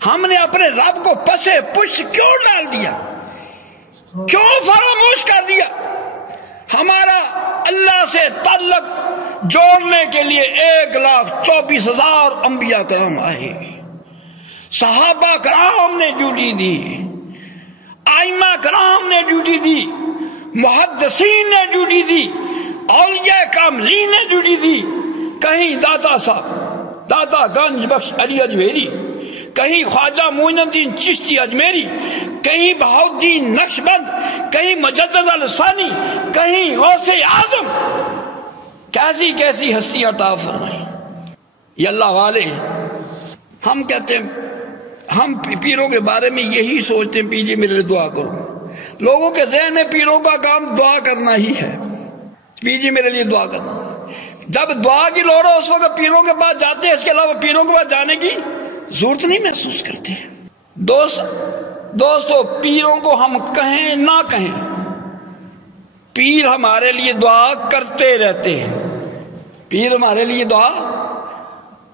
ہم نے اپنے رب کو پسے پش کیوں ڈال دیا؟ کیوں فراموش کر دیا؟ ہمارا اللہ سے تعلق جوڑنے کے لیے 1,24,000 انبیاء کرام آئے، صحابہ کرام نے ڈیوٹی دی، ائمہ کرام نے ڈیوٹی دی، محدثین نے ڈیوٹی دی، اولیاء کاملین نے ڈیوٹی دی۔ کہیں داتا صاحب، داتا گنج بخش علی اجمیری، کہیں خواجہ معین الدین چشتی اجمیری، کہیں بہاؤالدین نقشبند، کہیں مجدد الثانی، کہیں غوث اعظم، کیسی کیسی ہستیاں عطا فرمائیں یہ اللہ والے۔ ہم کہتے ہیں، ہم پیروں کے بارے میں یہی سوچتے ہیں، پیجیے میرے لیے دعا کرو۔ لوگوں کے ذہن میں پیروں کا کام دعا کرنا ہی ہے، پیجیے میرے لیے دعا کرنا۔ جب دعا کی لوڑ ہو اس وقت پیروں کے پاس جاتے ہیں، اس کے علاوہ پیروں کے پاس جانے کی ضرورت نہیں محسوس کرتے۔ دوستو پیروں کو ہم کہیں نہ کہیں، پیر ہمارے لیے دعا کرتے رہتے ہیں، پیر ہمارے لیے دعا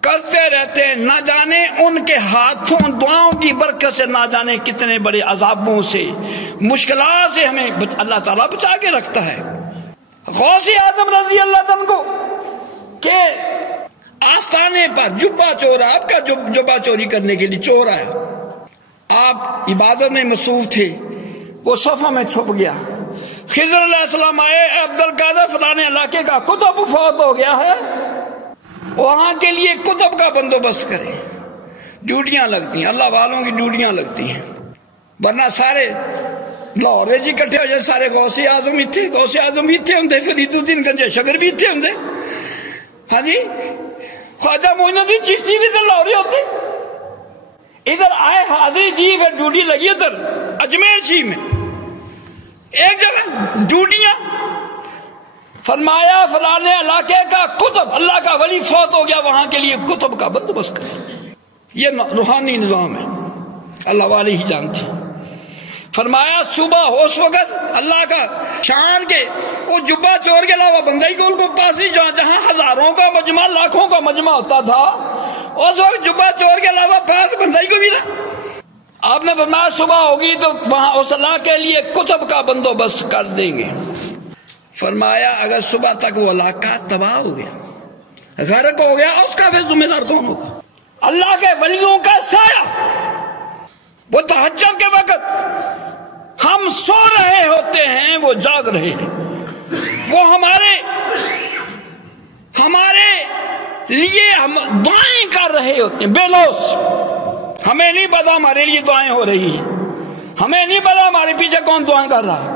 کرتے رہتے ہیں۔ نہ جانے ان کے ہاتھوں دعاؤں کی برکت سے نہ جانے کتنے بڑے عذابوں سے، مشکلات سے ہمیں اللہ تعالیٰ بچا کے رکھتا ہے۔ غوث اعظم رضی اللہ عنہ کو کہ آستانے پر جبہ چور، آپ کا جبہ چوری کرنے کے لیے چور آیا، آپ عبادت میں مصروف تھے، وہ صفوں میں چھپ گیا۔ خضر علیہ السلام آئے، عبد القادر فلانے علاقے کا کتب فوت ہو گیا ہے، وہاں کے لیے کتب کا بندوبست کریں۔ ڈیوٹیاں لگتی ہیں، اللہ والوں کی ڈیوٹیاں لگتی ہیں، ورنہ سارے لاہور جی کٹھے ہو جائے، سارے غوث اعظم ہی تھے، غوث اعظم بھی تھے ہوں، فرید الدین گنج شکر بھی تھے ہوں، ہاں جی، خواجہ معین الدین چشتی بھی ادھر لاہوری ہوتے، ادھر آئے حاضری دی، پھر ڈیوٹی لگی ادھر اجمیر شی میں، ایک جگہ ڈیوٹیاں۔ فرمایا فلانے علاقے کا کتب، اللہ کا ولی فوت ہو گیا، وہاں کے لیے کتب کا بندوبست کریں۔ یہ روحانی نظام ہے، اللہ والے ہی جانتے ہیں۔ فرمایا صبح اس وقت اللہ کا شان کے وہ جبہ چور کے علاوہ بندہ ہی کو ان کو پاس ہی جہاں ہزاروں کا مجمع، لاکھوں کا مجمع ہوتا تھا، اس وقت جبہ چور کے علاوہ پاس بندہ ہی کو بھی تھا۔ آپ نے فرمایا صبح ہوگی تو وہاں اس اللہ کے لیے کتب کا بندوبست کر دیں گے۔ فرمایا اگر صبح تک وہ علاقہ تباہ ہو گیا، غرق ہو گیا، اس کا پھر ذمہ دار کون ہوگا؟ اللہ کے ولیوں کا سایہ۔ وہ تہجد کے وقت ہم سو رہے ہوتے ہیں، وہ جاگ رہے ہیں، وہ ہمارے لیے ہم دعائیں کر رہے ہوتے ہیں بے لوث۔ ہمیں نہیں پتا ہمارے لیے دعائیں ہو رہی ہیں، ہمیں نہیں پتا ہمارے پیچھے کون دعائیں کر رہا ہے،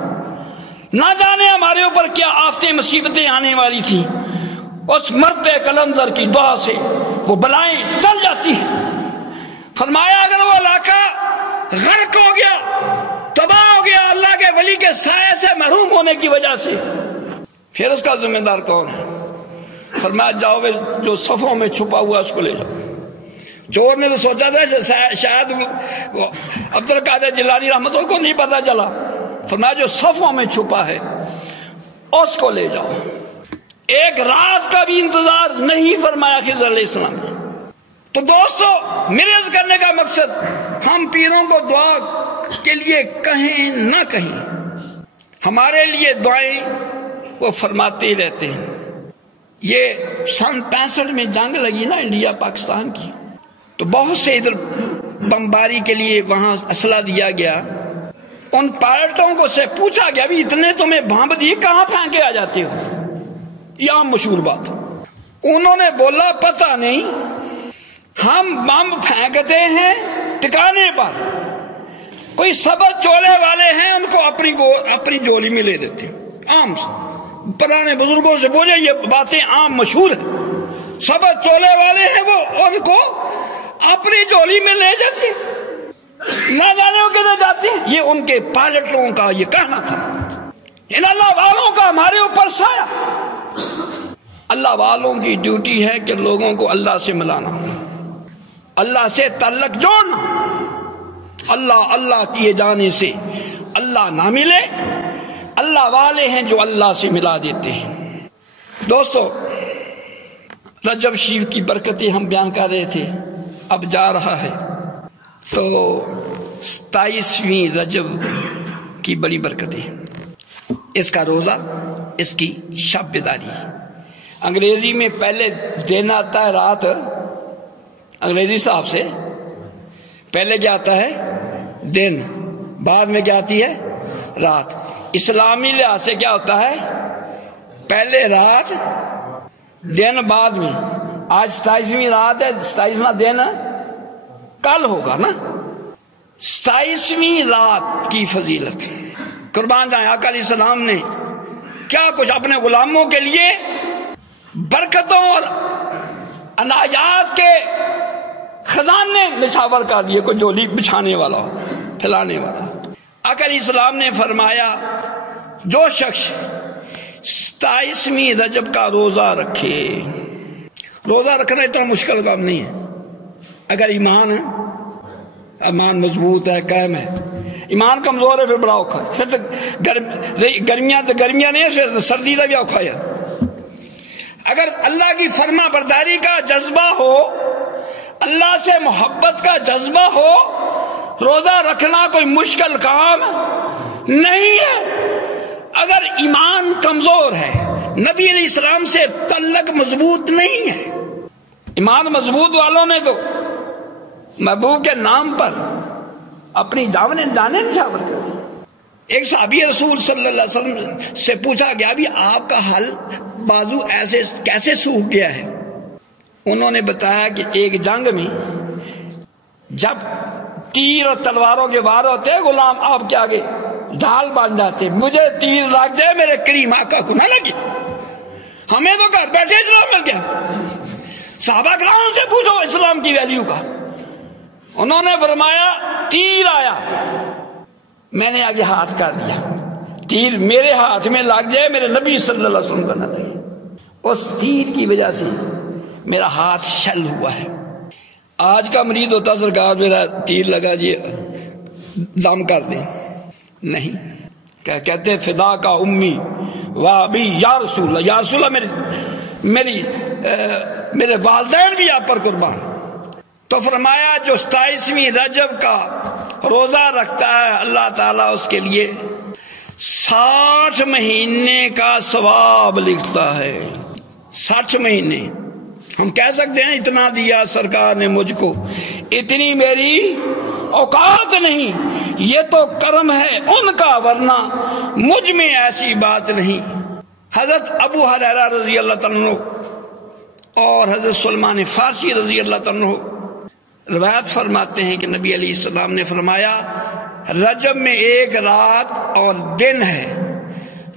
نہ جانے ہمارے اوپر کیا آفتیں مصیبتیں آنے والی تھی۔ اس مرد کلندر کی دعا سے وہ بلائیں ٹل جاتی ہیں۔ فرمایا اگر وہ علاقہ غرق ہو گیا، تباہ ہو گیا اللہ کے ولی کے سائے سے محروم ہونے کی وجہ سے، پھر اس کا ذمہ دار کون ہے؟ فرمایا جاؤ جو صفوں میں چھپا ہوا اس کو لے جاؤ۔ چور نے تو سوچا تھا شاید عبد القادر جیلانی رحمۃ اللہ کو نہیں پتا چلا، فرمایا جو صفوں میں چھپا ہے اس کو لے جاؤ۔ ایک رات کا بھی انتظار نہیں فرمایا خضر علیہ السلام نے۔ تو دوستو میرے عرض کرنے کا مقصد، ہم پیروں کو دعا کے لیے کہیں نہ کہیں، ہمارے لیے دعائیں وہ فرماتے ہی رہتے ہیں۔ یہ سن 65 میں جنگ لگی نا انڈیا پاکستان کی، تو بہت سے ادھر بمباری کے لیے وہاں اسلحہ دیا گیا۔ ان پائلٹوں کو سے پوچھا گیا بھی اتنے تمہیں بم دیے کہاں پھینکے آ جاتے ہو؟ یہ عام مشہور بات۔ انہوں نے بولا پتہ نہیں، ہم بم پھینکتے ہیں ٹکانے پر، کوئی صبر چولے والے ہیں ان کو اپنی جولی میں لے دیتے ہیں۔ عام پرانے بزرگوں سے بولے یہ باتیں عام مشہور ہیں، صبر چولے والے ہیں وہ ان کو اپنی جولی میں لے جاتے ہیں، نہ جانے وہ کدھر جاتے ہیں۔ یہ ان کے پائلٹوں کا یہ کہنا تھا۔ ان اللہ والوں کا ہمارے اوپر سایہ۔ اللہ والوں کی ڈیوٹی ہے کہ لوگوں کو اللہ سے ملانا، اللہ سے تعلق جوڑنا۔ اللہ اللہ کیے جانے سے اللہ نہ ملے، اللہ والے ہیں جو اللہ سے ملا دیتے ہیں۔ دوستو رجب شریف کی برکتیں ہم بیان کر رہے تھے، اب جا رہا ہے تو 27ویں رجب کی بڑی برکتیں، اس کا روزہ، اس کی شب بیداری۔ انگریزی میں پہلے دن آتا ہے رات، انگریزی صاحب سے پہلے کیا آتا ہے دن، بعد میں کیا آتی ہے رات۔ اسلامی لحاظ سے کیا ہوتا ہے پہلے رات دن بعد میں۔ آج 27ویں رات ہے، 27واں دن کل ہوگا نا۔ 27ویں رات کی فضیلت، قربان جائیں آقا علیہ السلام نے کیا کچھ اپنے غلاموں کے لیے برکتوں اور عنایات کے خزانے نچھاور کر دیے، کوئی جولی بچھانے والا ہو، پھیلانے والا۔ آقا علیہ السلام نے فرمایا جو شخص 27ویں رجب کا روزہ رکھے، روزہ رکھنا اتنا مشکل کام نہیں ہے اگر ایمان ہے، ایمان مضبوط ہے، قائم ہے۔ ایمان کمزور ہے پھر بڑا اوکھا ہے، پھر تو گرمیاں نہیں ہے، پھر سردی کا بھی اوکھا ہے۔ اگر اللہ کی فرما برداری کا جذبہ ہو، اللہ سے محبت کا جذبہ ہو، روزہ رکھنا کوئی مشکل کام نہیں ہے۔ اگر ایمان کمزور ہے، نبی علیہ السلام سے تعلق مضبوط نہیں ہے، ایمان مضبوط والوں نے تو محبوب کے نام پر اپنی جانے نچھاور کر دی۔ ایک صحابی رسول صلی اللہ علیہ وسلم سے پوچھا گیا بھی آپ کا حل بازو ایسے کیسے سوکھ گیا ہے؟ انہوں نے بتایا کہ ایک جنگ میں جب تیر اور تلواروں کے وار ہوتے ہیں، غلام آپ کے آگے ڈھال باندھ جاتے، مجھے تیر لگ جائے میرے کریم آقا کو نہ لگے، ہمیں تو گھر بیٹھے اسلام مل گیا۔ صحابہ کرام سے پوچھو اسلام کی ویلیو کا۔ انہوں نے فرمایا تیر آیا، میں نے آگے ہاتھ کر دیا، تیر میرے ہاتھ میں لگ جائے میرے نبی صلی اللہ علیہ وسلم کا نہ لگے، اس تیر کی وجہ سے میرا ہاتھ شل ہوا ہے۔ آج کا مرید ہوتا سرکار میرا تیر لگا جی دم کر دیں، نہیں، کہتے ہیں فدا کا امی و ابی یا رسول اللہ، یا رسول اللہ میرے والدین بھی آپ پر قربان۔ تو فرمایا جو 27ویں رجب کا روزہ رکھتا ہے، اللہ تعالیٰ اس کے لیے 60 مہینے کا ثواب لکھتا ہے۔ 60 مہینے، ہم کہہ سکتے ہیں اتنا دیا سرکار نے مجھ کو، اتنی میری اوقات نہیں، یہ تو کرم ہے ان کا، ورنہ مجھ میں ایسی بات نہیں۔ حضرت ابو ہریرہ رضی اللہ تعالیٰ عنہ اور حضرت سلمان فارسی رضی اللہ تعالیٰ عنہ روایت فرماتے ہیں کہ نبی علیہ السلام نے فرمایا رجب میں ایک رات اور دن ہے،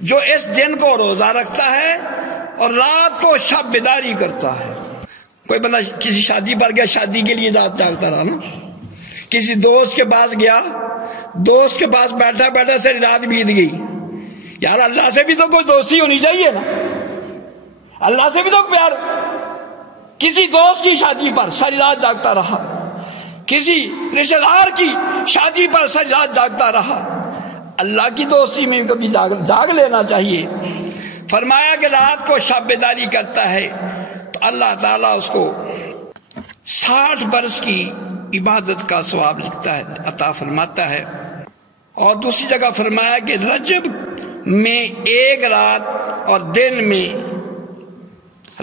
جو اس دن کو روزہ رکھتا ہے اور رات کو شب بیداری کرتا ہے۔ کوئی بندہ کسی شادی پر گیا، شادی کے لیے رات جاگتا رہا نا، کسی دوست کے پاس گیا، دوست کے پاس بیٹھا بیٹھا سے رات بیت گئی، یار اللہ سے بھی تو کوئی دوستی ہونی چاہیے نا، اللہ سے بھی تو پیار۔ کسی دوست کی شادی پر ساری رات جاگتا رہا، کسی رشتہ دار کی شادی پر ساری رات جاگتا رہا، اللہ کی دوستی میں کبھی جاگ لینا چاہیے۔ فرمایا کہ رات کو شب بیداری کرتا ہے تو اللہ تعالیٰ اس کو 60 برس کی عبادت کا ثواب لکھتا ہے، عطا فرماتا ہے۔ اور دوسری جگہ فرمایا کہ رجب میں ایک رات اور دن میں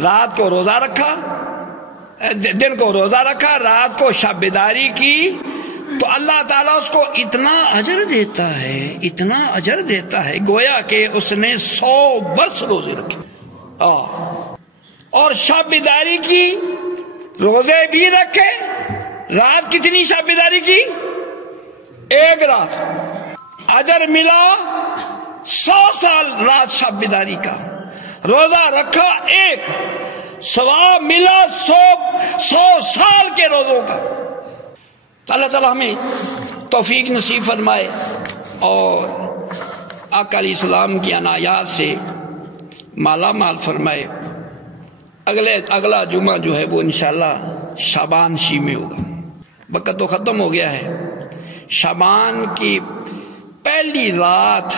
رات کو روزہ رکھا، دن کو روزہ رکھا، رات کو شب بیداری کی، تو اللہ تعالیٰ اس کو اتنا اجر دیتا ہے، اتنا اجر دیتا ہے گویا کہ اس نے 100 برس روزے رکھے۔ اور شب بیداری کی، روزے بھی رکھے، رات کتنی شب بیداری کی؟ ایک رات، اجر ملا 100 سال رات شب بیداری کا، روزہ رکھا ایک، ثواب ملا 100 سال کے روزوں کا۔ تو اللہ تعالیٰ ہمیں توفیق نصیب فرمائے اور آقا علیہ السلام کی عنایات سے مالا مال فرمائے۔ اگلا جمعہ جو ہے وہ انشاءاللہ شعبان شی میں ہوگا، وقت تو ختم ہو گیا ہے۔ شعبان کی پہلی رات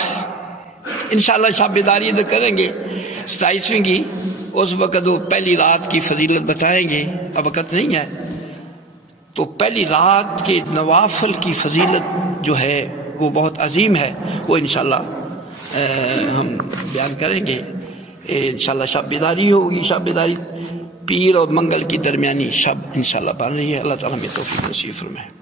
انشاءاللہ شب بیداری ادھر کریں گے 27ویں کی، اس وقت وہ پہلی رات کی فضیلت بتائیں گے، اب وقت نہیں ہے تو پہلی رات کے نوافل کی فضیلت جو ہے وہ بہت عظیم ہے، وہ انشاءاللہ ہم بیان کریں گے. انشاءاللہ شب بیداری ہوگی. شب بیداری پیر اور منگل کی درمیانی شب انشاءاللہ بن رہی ہے. اللہ تعالیٰ ہمیں توفیق نصیب فرمائے.